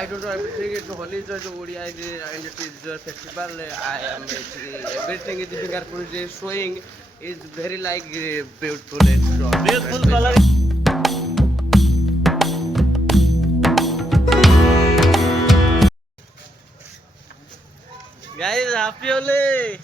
I don't know everything. It's Holi is the Odia and it is the festival. I am everything is Fingerprint is showing is very like beautiful. Beautiful color. Guys, happy Holi.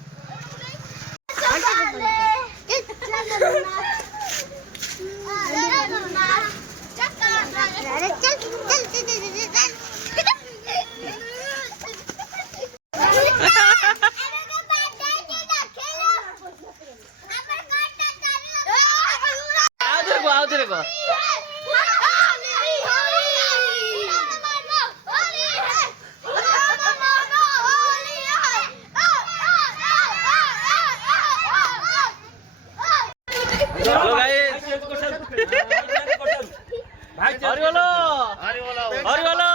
आओ तेरे को hello guys Hari बोलो हरि बोलो हरि बोलो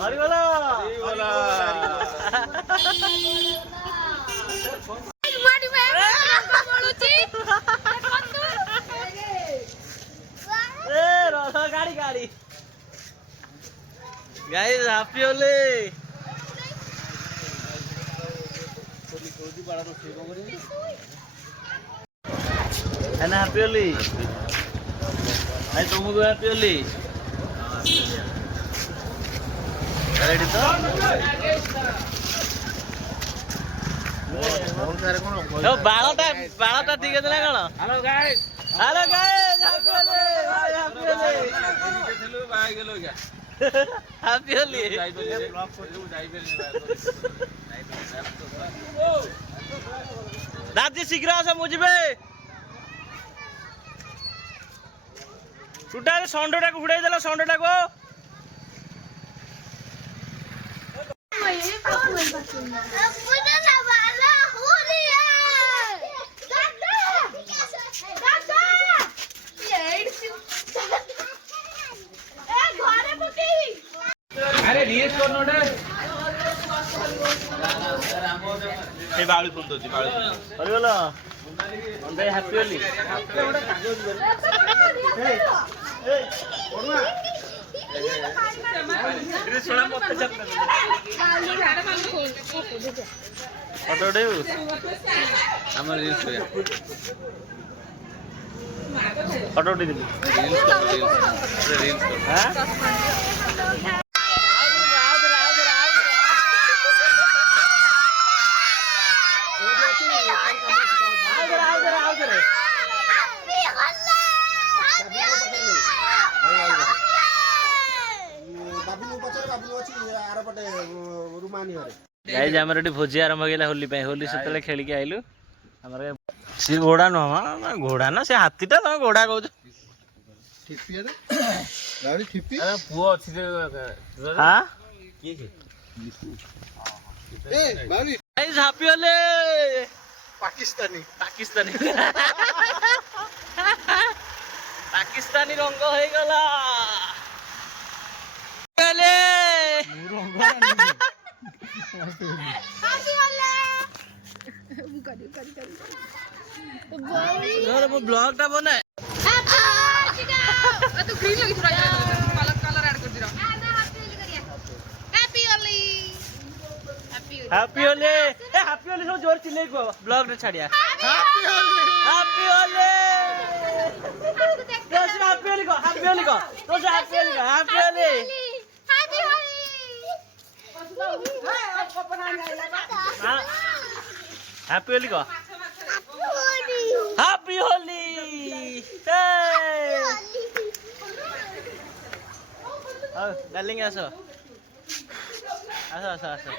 हरि बोलो गाड़ी गाड़ी guys happy Holi है ना हैप्पी होली भाई तुमको हैप्पी होली रेडी तो बाळटा ठीक है ना कोन हेलो गाइस हैप्पी होली भाई हैप्पी होली चलो भाई गेलो क्या हैप्पी होली दादी शीघ्र आस मुझे टूटा षंडटा को उड़ाई देला षंडटा को अरे रील्स करनो डे ए बाळू फोन दोची बाळू अरे बोला ऑन भाई हैप्पी होली ए ओडवा रे सोना मत चल फोटो दे हमर रील्स हो फोटो दे रील्स हां गाइस हमर एटी भोजी आरंभ गेला होली पे होली सेतले खेली के आइलु हमर से घोड़ा न घोड़ा ना से हाथीटा त घोड़ा कहू ठिप्पी रे गाड़ी ठिप्पी अरे पुओ अछि हां की के ए बाबी गाइस हैप्पी होली पाकिस्तानी पाकिस्तानी पाकिस्तानी रंग होई गला होली रंग मो ब्लॉग टा बनाए तो ग्रीन लगी थोड़ा कलर ऐड कर दिरा हैप्पी होली हैप्पी होली ए हैप्पी होली सब जोर चिल्ले को ब्लॉग रे छाड़िया हैप्पी होली हैप्पी होली तो हैप्पी होली को हैप्पी होली को तो हैप्पी होली को happy Holi happy Holi happy Holi को हैप्पी होली डार्लिंग आसो आसो आसो आसो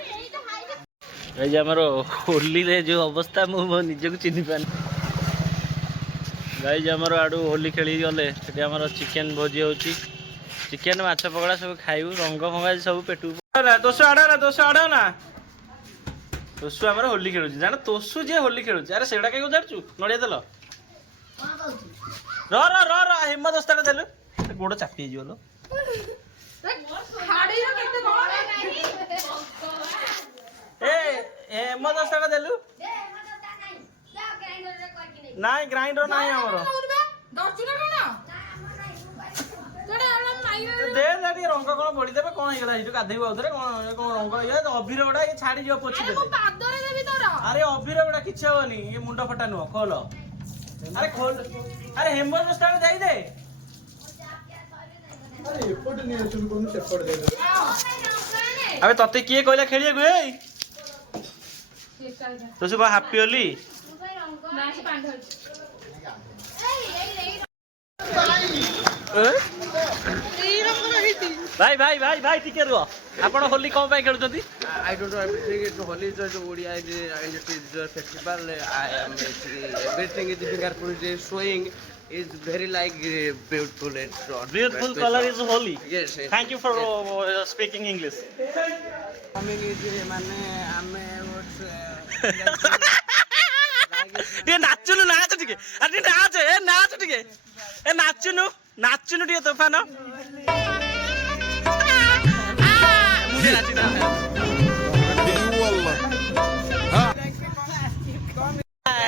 ए जे हमरो होली रे जो अवस्था मु निजे को चिन्ह पान गाइस हमरो आडू होली खेली गले सेठी हमरो चिकन भोजी होची चिकन माछ पकड़ा सब खाइबू रंग भंगा सब पेटू ना तोसु आडा ना तोसु हमरो होली खेलु जाना तोसु जे होली खेलु अरे सेडा के उजारचू नडिया देलो र र र र हिम्मत दस्ताटा देलु गोड़ चापी जिवलो खाड़ी रो केते बड़ नाही ए हिम्मत दस्ताटा देलु दे हिम्मत दस्ता नाही जा ग्राइंडर रे करके नहीं ग्राइंडर नाही हमरो दर्चू ना कोन दे दे टी रंग कोन बोली देबे कोन हेगला हिटो गाधेइ आउथरे कोन कोन रंग ये अबीर गुडा ये छाडी जियो पोछि दे अरे अबीर गुडा किछ होनी ये मुंडा फटा नु खोल अरे खोल अरे हेमर स्टाइल जाई दे अरे एपोट नि चुन कोन सेपट दे दे अबे तते किए कहला खेलिए गए तो सब हैप्पी होली भाई भाई भाई भाई टिके रुह आपण होली कोन पाई खेलुछंती I don't know everything. It's Holi is the Odia industry festival. I am everything is Fingerprint is showing is very like beautiful. It's beautiful color is holy. Yes. Thank you for speaking English. Coming is mane ame ये नाचुनु नाच टिके अरे नाच ए नाच टिके ए नाचुनु नाचुनु टिके तोफान मुझे नाचिना है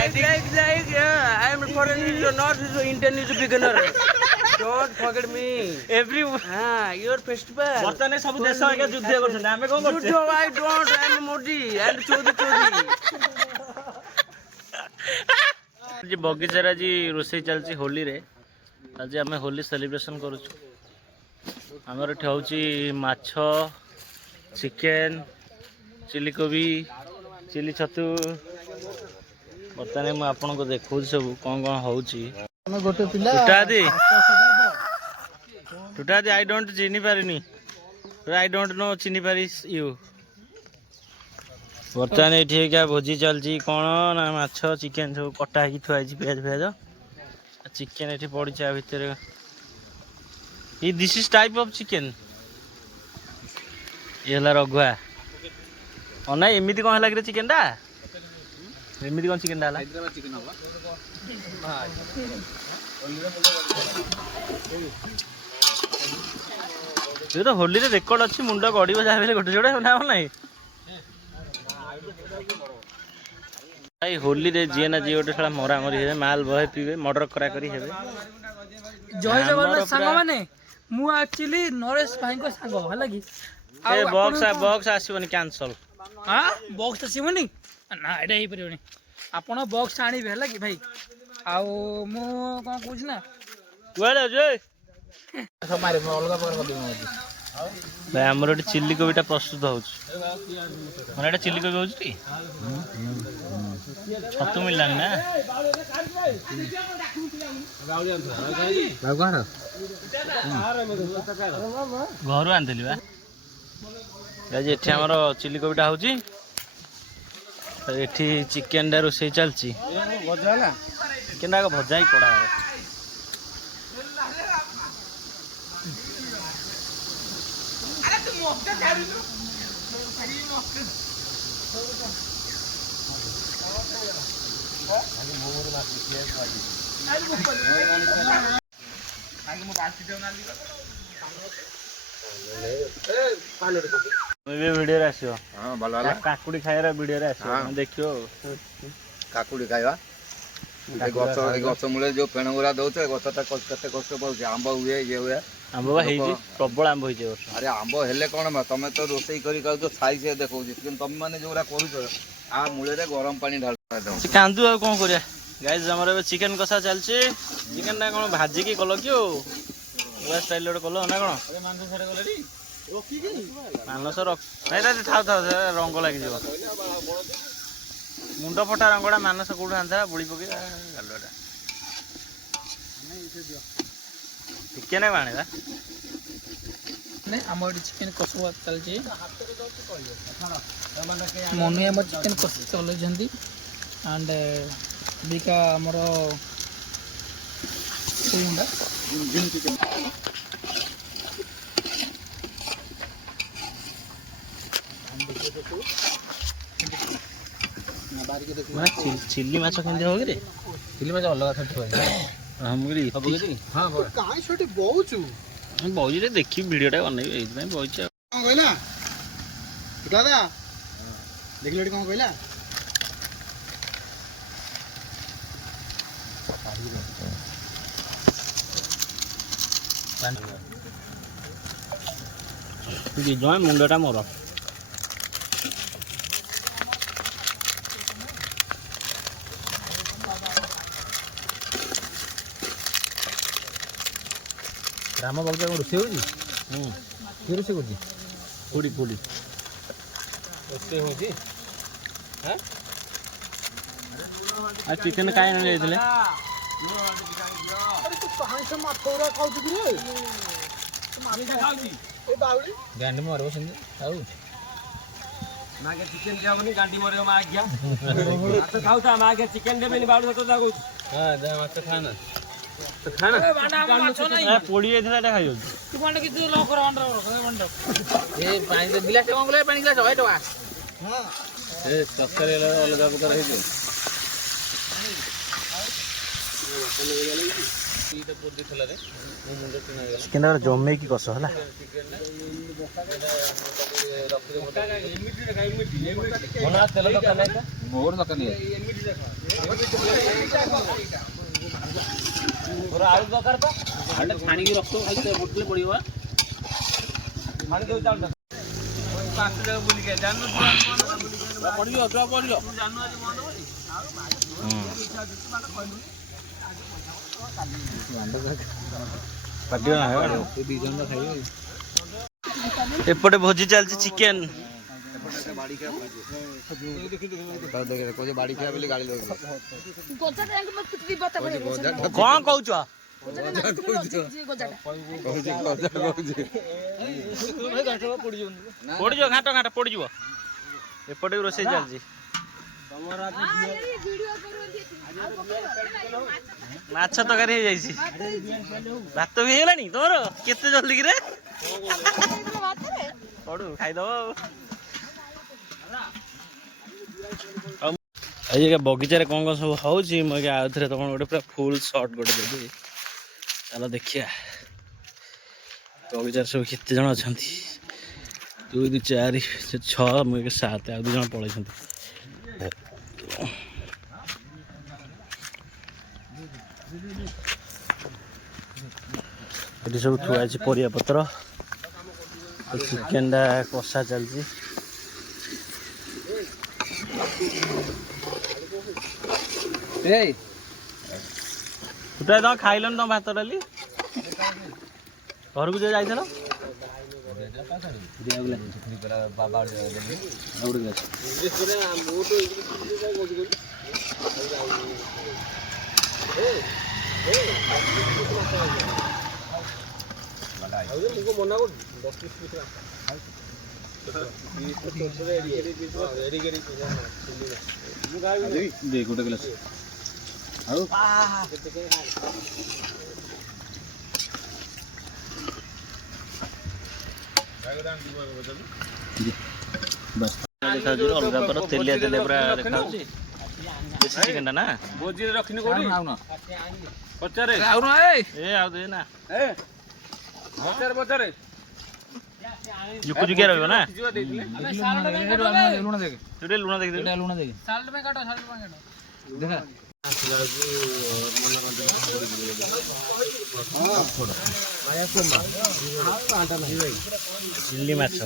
like I am foreign is not Indian is beginner. Don't forget me. every Your festival. वर्तमान सब देश आगे युद्ध करछन हमें कोन करछे I don't. I am Modi and Chodi. जी बगीचार आज रोषे चलती होली रे आज आम होली सेलिब्रेशन करुचु आमर एठी होची माछ चिकेन चिली कोबी चिली छतु बर्तमान मु आपन को देखौ सब कोन कोन होची गोटे पिला टुटा दी आई डोंट चिनी पारिनी आई डोंट नो चिनी पारिस यू बर्तमान ये क्या भोजी चलती कौन ना माछ चिकेन सब कटा हो थुआई पियाज फियाज चिकेन ये पड़ी भितर ये this is type of chicken ये रघुआ ना एमती कौन है चिकेन टा एमती कौन चिकेन टा ये तो होली रेकर्ड अच्छी मुंड गड़ जाए गोटे जोड़े ना ना भाई होली रे जी ना जी गोटे साला मरा मरी हे माल बहे पीबे मर्डर करा करी हेबे जय जगन्नाथ संग माने मु एक्चुअली नरेश भाई को संग हला की ए बॉक्स आसीबनी कैंसल हां बॉक्स आसीबनी ना एडा ही परिबनी आपण बॉक्स आनी भेला की भाई आउ मु कोन पूछ ना कुआडे जे हमारे में अलगा पर कर भाई हमर एटी चिल्ली कोबीटा प्रस्तुत होउछ मन एटा चिल्ली कोबी होउछ टी छतु मिललानी ना घर आनथिली बा गाजी एठी हमर चिल्ली कोबीटा होउची एठी चिकेन डा रोसे चलची भजा ना चिकेन डा भजा ही पड़ा है वीडियो आसो हाँ भल वाला काकुड़ी खाइरा वीडियो आसो देखियो काकुड़ी खाइबा गछ मूले जो फेण गुरा दौचे गछटा केते कष्ट पाउछ आंब हुए ये हुए आंब बा हेजी प्रबल आंब होई जे अरे आंब हेले कोन बा तमे तो रोसई करी खाउ तो साइज से देखौ लेकिन तमे माने जोरा करूछ आ मूले रे गरम पानी ढाल दो कांदू आ कोन करिया गाइस हमर एबे चिकन कसा चलछि चिकन ना कोन भाजी की कलो कियो ओया स्टाइल रे कलो ना कोन अरे मांस छरे गलेरी रोकी की मानस रख नै ता थाउ थाउ रंग लागि जो मुंड फटा रंगडा मानस कोड आंथा बुली पके गालोडा चिकन है बाणे बा नहीं हमर चिकन कसवा चल जे मनु हमर चिकन कस चले जंदी एंड बिका हमर सुंदा जिन चिकन माने चिल्ली माछ केंदे हो रे चिल्ली माछ अलग खाते होय हमगरी हां काई छोटी बहुचू हम बहुजी रे देखि वीडियो टा बनै एइ में बहुची कौन कहला दादा देख लेडी कौन कहला ବିଜୟ ମୁଣ୍ଡଟା ମୋର। ରାମ ବଗିଚା କ'ଣ ରୋଷେଇ ହେଉଛି? କିଏ ରୋଷେଇ କରୁଛି? କୋଡ଼ି ରୋଷେଇ ହେଉଛି। ଆଉ ଚିକେନ୍ କାଇଁ ଆଣି ଯାଇଥିଲେ? ଗାଣ୍ଡି ମରିବ ସେମିତି ଆଉ ଚିକେନ ଖାଉନି ଗାଣ୍ଡି ମରିବ ମା ଆଜ୍ଞା ମାଛ ଖାଉଥା ମା ଆଜ୍ଞା ଚିକେନ ଦେବେନି ବାଉଳ ସତ କହୁଛି। ହଁ ଯାହା ମାଛ ଖାନା ପୋଡ଼ି ଯାଇଥିଲା ଏଇଟା ଖାଇଯାଉଛି। ପାଣି ଗିଲାସ କ'ଣ କଲେ? ପାଣି ଗିଲାସ 100 ଟଙ୍କା। ଏ ତରକାରୀ ଅଲଗା ପ୍ରକାର ହେଇଯିବ। ଚିକେନ୍ ଜମେଇକି କଷ ହେଲା। ମୋର ଦରକାର ନାହିଁ। ଆଳୁ ଦରକାର ତ ଆଳୁଟା ଛାଣିକି ରଖ ଖାଲି ବୋଟଲେ ପଡ଼ିବ। ଛାଣି ଦଉଛି ଆଳୁଟା ବୁଲିକି ପଡ଼ିବ ପଡ଼ିବ। ଏପଟେ ଭୋଜି ଚାଲିଛି ଚିକେନ୍। ବାଡ଼ି ଖାଇବା ବୋଲି ଗାଳି ଦଉଛି। କ'ଣ କହୁଛ? ପୋଡ଼ିଯିବ ଘାଟ ଘାଟ ପୋଡ଼ିଯିବ। ଏପଟେ ବି ରୋଷେଇ ଚାଲିଛି। ମାଛ ତରକାରୀ ହେଇଯାଇଛି। ଭାତ ବି ହେଇଗଲାଣି ତମର? କେତେ ଜଲ୍ଦି କିରେ? ପଡୁ ଖାଇଦବ ଆଉ। ଏଇ ବଗିଚାରେ କ'ଣ କ'ଣ ସବୁ ହଉଛି ମୁଁ ଆଉ ଥରେ ତମ ଗୋଟେ ପୁରା ଫୁଲ୍ ସଟ୍ ଗୋଟେ ଦେବି। ଚାଲ ଦେଖିବା ବଗିଚାରେ ସବୁ କେତେ ଜଣ ଅଛନ୍ତି। 2 2 4 6 ମୁଁ 7 ଆଉ 2 ଜଣ ପଳେଇଛନ୍ତି। ଏଠି ସବୁ ଥୁଆ ହେଇଛି ପରିବା ପତ୍ର। ଚିକେନଟା କଷା ଚାଲିଛି। ତମେ ଖାଇଲନି ତମ ଭାତ ଡାଲି? ଘରକୁ ଯୋଉ ଯାଇଥିଲ? ଗୋଟେ ଗ୍ଲାସ ଆଉ ଅଲଗା ପର ତେଲିଆ ତେଲିଆ ପୁରା ଦେଖାଉଛି। ଦେଶୀ ଚିକେନ୍ ଟା ନା ଭୋଜିରେ ରଖିନି କୋଉଠି ପଚାରେ ଏ ଆଉ ଦେ ନା ପଚାରେ ଜୁକୁ ଜୁକିଆ ରହିବ ନା। ଲୁଣ ଦେଖେ ଟିକେ ଲୁଣ ଦେଖିଦେବି। ଲୁଣ ଦେଖେ ଦେଖା ଚିଲି ମାଛ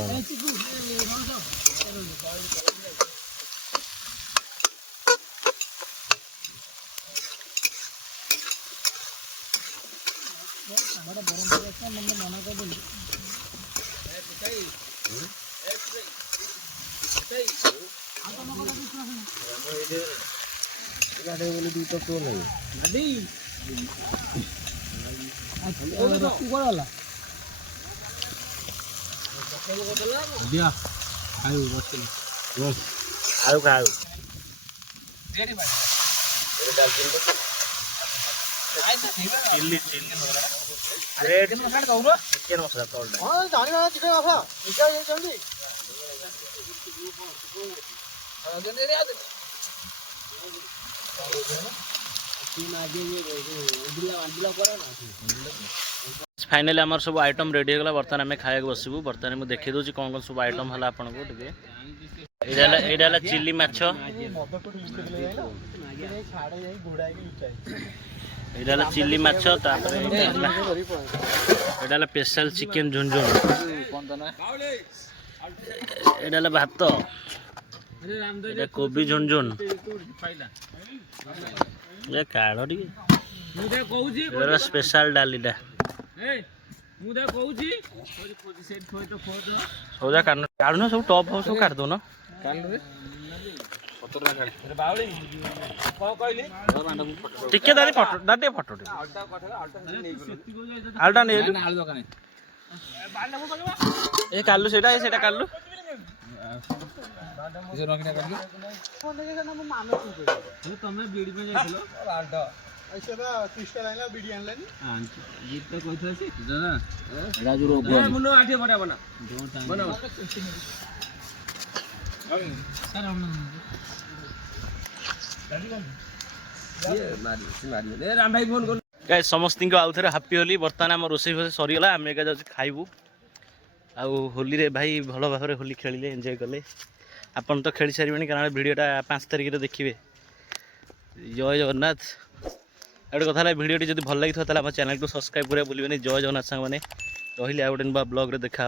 ଆଳୁ ଖାଉ ଚିଲି ଚିଲି ଚିକେନ ମସଲା फाइनाली आमर सब आइटम रेडी होगा। बर्तमान आम खाया बसबू। बर्तमान मुझे देखी दूसरी कौन कौन सब आइटम है आपको टे ଏଇଟା ହେଲା ଚିଲି ମାଛ, ଏଇଟା ହେଲା ଚିଲି ମାଛ, ତାପରେ ଏଇଟା ହେଲା ସ୍ପେଶାଲ ଚିକେନ ଝୁନଝୁନ, ଏଇଟା ହେଲା ଭାତ, ଏଇଟା କୋବି ଝୁନଝୁନ, କାଢ ଟିକେ, ଏଇଟା ସ୍ପେଶାଲ ଡାଲିଟା, ସଉଦା କାଢୁନ ସବୁ ଟପ୍ ଫପ୍ ସବୁ କାଢି ଦଉନ। ଟିକେ ଦାଦି ଫଟୋ ଦାଦି ଫଟୋ ଟିକେ ଆଳୁଟା ନେଇ ଏ କାଲୁ ସେଇଟା ସେଇଟା କାଲୁ ତମେ ବିଡି ପାଇଁ ଯାଇଥିଲ ସମସ୍ତ आउ थे हापी होली। बर्तमान आम रोषे फोषे सरीगला आम एक जाऊँ खाइबू। आउ होली रे भाई भल भाव होली खेलिले एंजॉय कले। आपन तो खेली सारे कारण भिडटा 5 तारिख देखिए। जय जगन्नाथ। गोटे कथा भिडियोटी जब भल लगी था चैनल को सब्सक्राइब करा भूलिए। जय जगन्नाथ सांग मैंने रही आ गोटे ब्लॉग देखा।